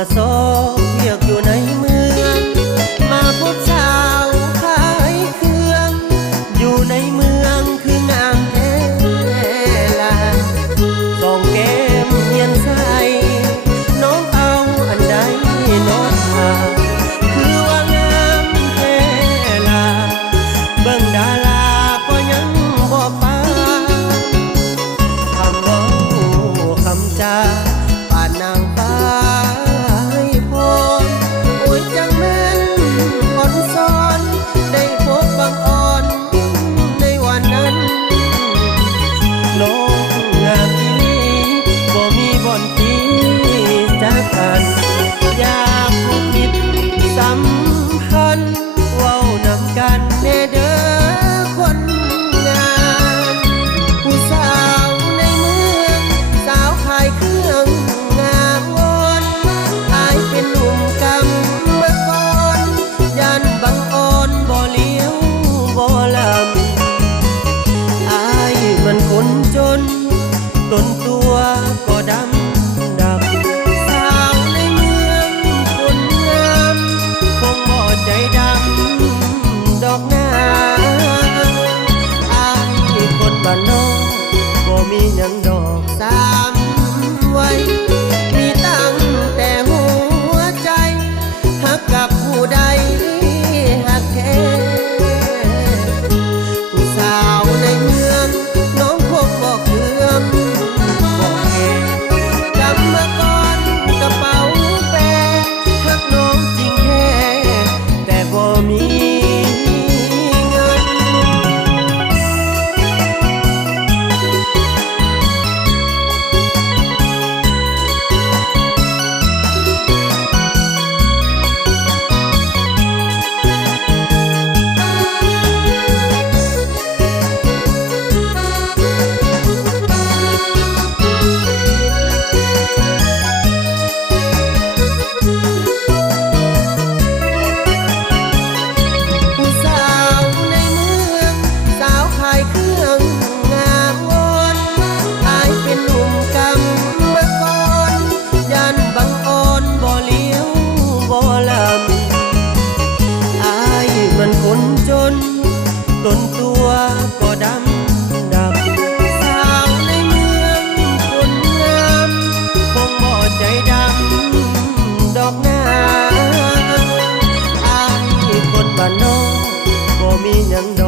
มาซ้อเรียกอยู่ในเมืองมาพบสาวขายเครื่องอยู่ในเมืองคืองามแท้ล่ะส่องแก้มเนียนใสน้องเอาอันใดน้องหาคือว่างามแท้ล่ะเบิ่งดาราก็ยังบ่ปาคำเว้าคำจาป่านนางฟ้าอยากผูกมิตรสัมพันธ์เว้านำกันแน่เด้อคนงานผู้สาวในเมืองสาวขายเครื่องงามวอนอายเป็นหนุ่มกำมาก่อนยันบังอ่อนบ่เลี้ยวบ่ลำอายมันคนจนต้นตัวก็ดำดอกหน้าอายคนบ้านนอกบ่มีหยังดอกสามไว้มีตั้งแต่หัวใจหักกับผู้ใดหักแท้ผู้สาวในเมืองน้องคงบ่เคืองบ่แก่กำมาก่อนกระเป๋าแปรหักน้องจริงแท้แต่บ่มีต้นตัวก็ดำสาวในเมืองคนงามคงบ่ใจดำดอกหน้าอายคนบ้านนอกบ่มีหยังดอก